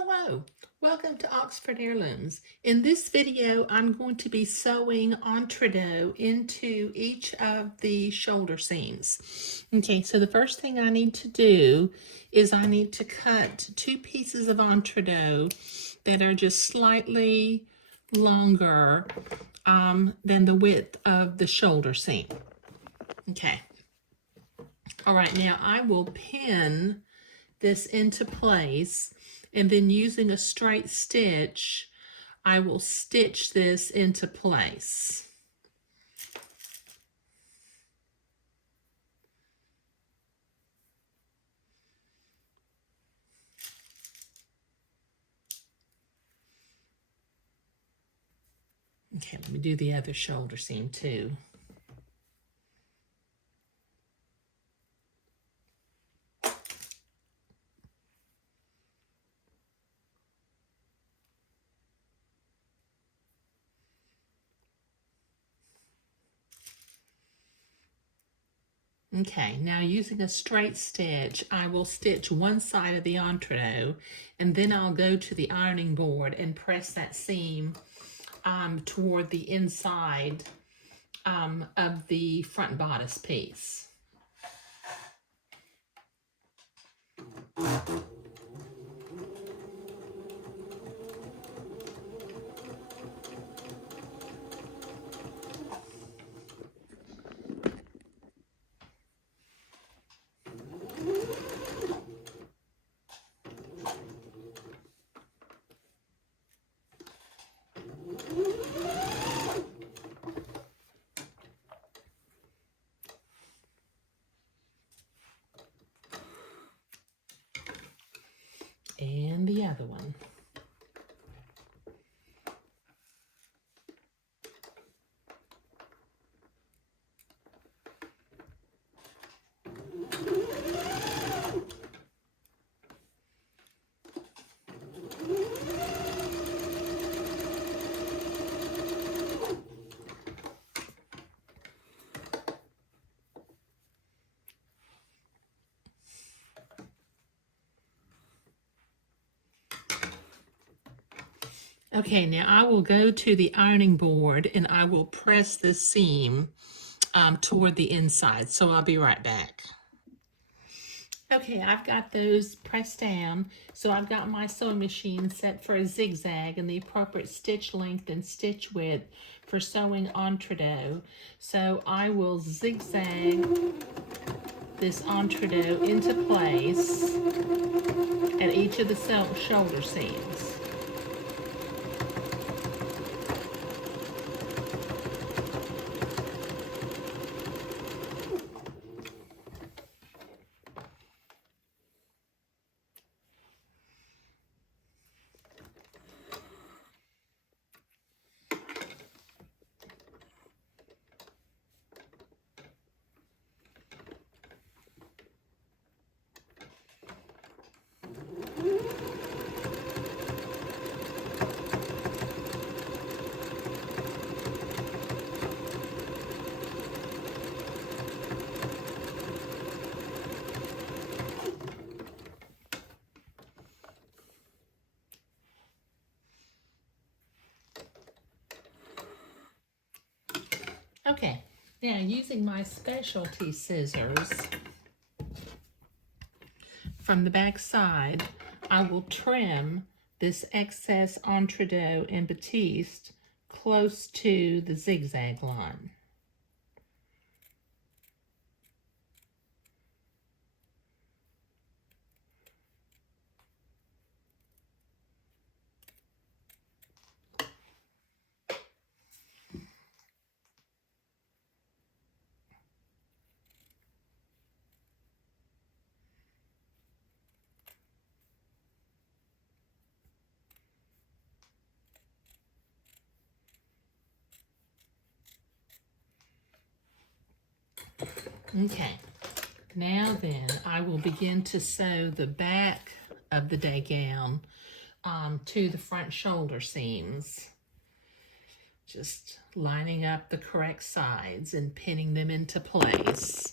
Hello, welcome to Oxford Heirlooms. In this video, I'm going to be sewing entredot into each of the shoulder seams. Okay, so the first thing I need to do is I need to cut 2 pieces of entredot that are just slightly longer than the width of the shoulder seam. Okay. All right, now I will pin this into place, and then using a straight stitch, I will stitch this into place. Okay, let me do the other shoulder seam too. Okay, now using a straight stitch, I will stitch one side of the entredot, and then I'll go to the ironing board and press that seam toward the inside of the front bodice piece. And the other one. Okay, now I will go to the ironing board and I will press this seam toward the inside. So I'll be right back. Okay, I've got those pressed down. So I've got my sewing machine set for a zigzag and the appropriate stitch length and stitch width for sewing entredot. So I will zigzag this entredot into place at each of the shoulder seams. Okay, now using my specialty scissors from the back side, I will trim this excess entredot and batiste close to the zigzag line. Okay, now then I will begin to sew the back of the day gown to the front shoulder seams. Just lining up the correct sides and pinning them into place.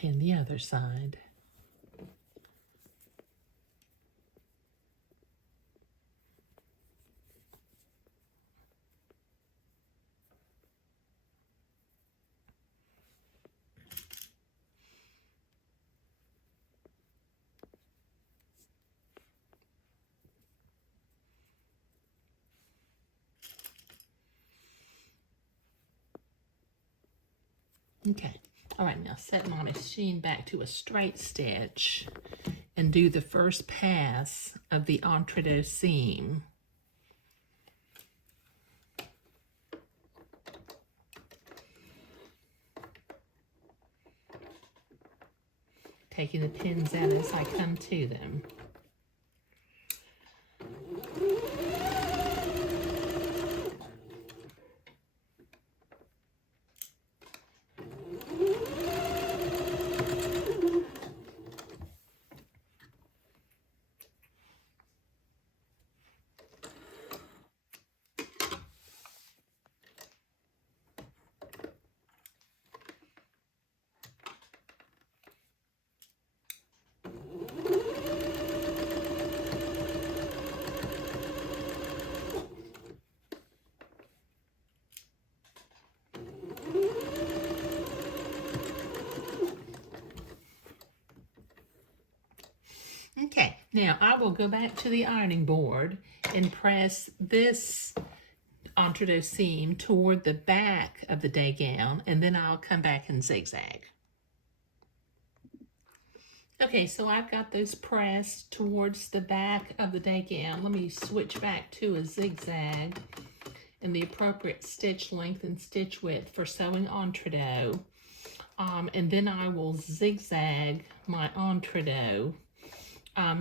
Okay, and the other side. Okay, all right, now set my machine back to a straight stitch and do the first pass of the entre-deux seam. Taking the pins out as I come to them. Okay, now I will go back to the ironing board and press this entre-deux seam toward the back of the day gown, and then I'll come back and zigzag. Okay, so I've got those pressed towards the back of the day gown. Let me switch back to a zigzag and the appropriate stitch length and stitch width for sewing entre-deux. And then I will zigzag my entre-deux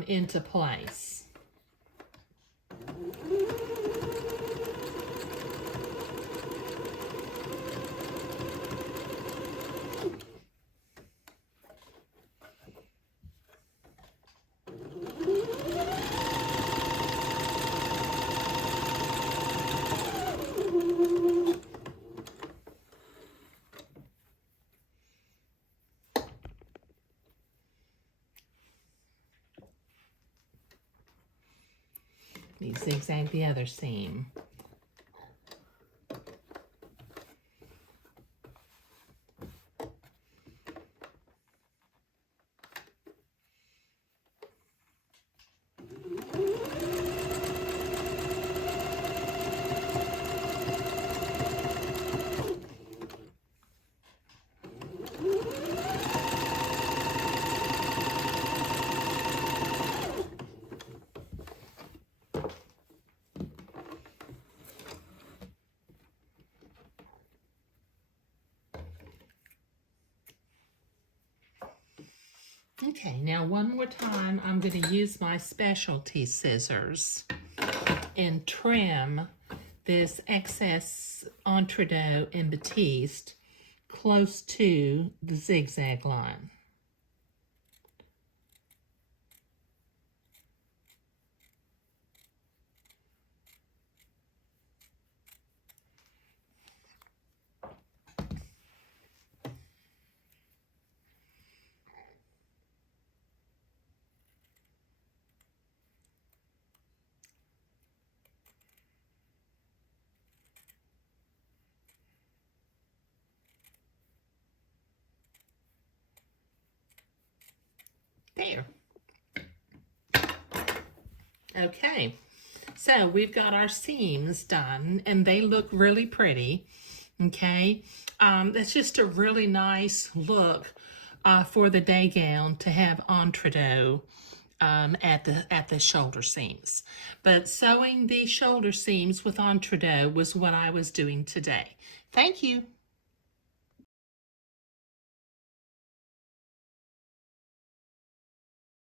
into place. Let me zigzag the other seam. Okay, now one more time, I'm going to use my specialty scissors and trim this excess entre-deux and batiste close to the zigzag line. There. Okay, so we've got our seams done and they look really pretty. Okay, that's just a really nice look for the day gown to have entre-deux at the shoulder seams. But sewing the shoulder seams with entre-deux was what I was doing today. Thank you.